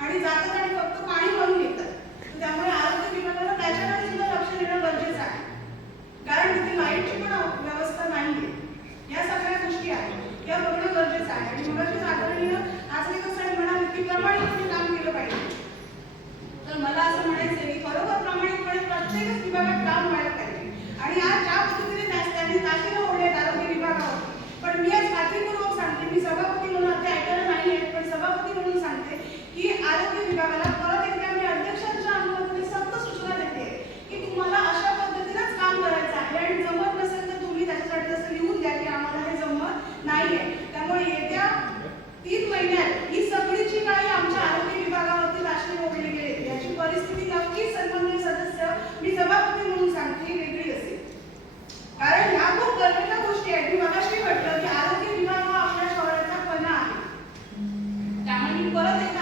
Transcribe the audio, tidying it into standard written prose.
आणि जातात आणि फक्त पाणी भरून येतात. त्यामुळे आरोग्य विभागाला त्याच्याकडे सुद्धा लक्ष देणं गरजेचं आहे, कारण तिथे लाईटची पण व्यवस्था नाहीये. या सगळ्या गोष्टी आहेत, या बघणं गरजेचं आहे. आणि मगाशीच आदरणीय आचरेकर साहेब म्हणाले की प्रामाणिकपणे काम केलं पाहिजे. तर मला असं म्हणायचं आहे की खरोखर प्रामाणिकपणे प्रत्येकच विभागात काम व्हायला पाहिजे. आणि आज ज्या पद्धतीने त्यांनी ताकीद ओढलेत आरोग्य विभागावर, पण मी आज खात्रीपूर्वक सांगते, मी सभापती म्हणून ते ऐकायला नाही आहेत, पण सभापती म्हणून सांगते की आरोग्य विभागाला परत एकदा मी अध्यक्षांच्या अनुमतीने सक्त सूचना देते की तुम्हाला अशा पद्धतीनेच काम करायचं आहे. आणि जमत नसेल तर तुम्ही त्याच्यासाठी असं लिहून द्या की आम्हाला हे जमत नाहीये. त्यामुळे येत्या 3 महिन्यात ही सगळी जी काही आमच्या आरोग्य विभागावरती राष्ट्रीय ओढली गेली याची परिस्थिती नक्कीच सन्माननीय सदस्य, मी सभापती म्हणून सांगते, वेगळी असेल. कारण ह्या खूप गरजेच्या गोष्टी आहेत. मी मगाशी म्हटलं की आरोग्य विभाग हा आपल्या शहराचा कणा आहे. त्यामुळे मी परत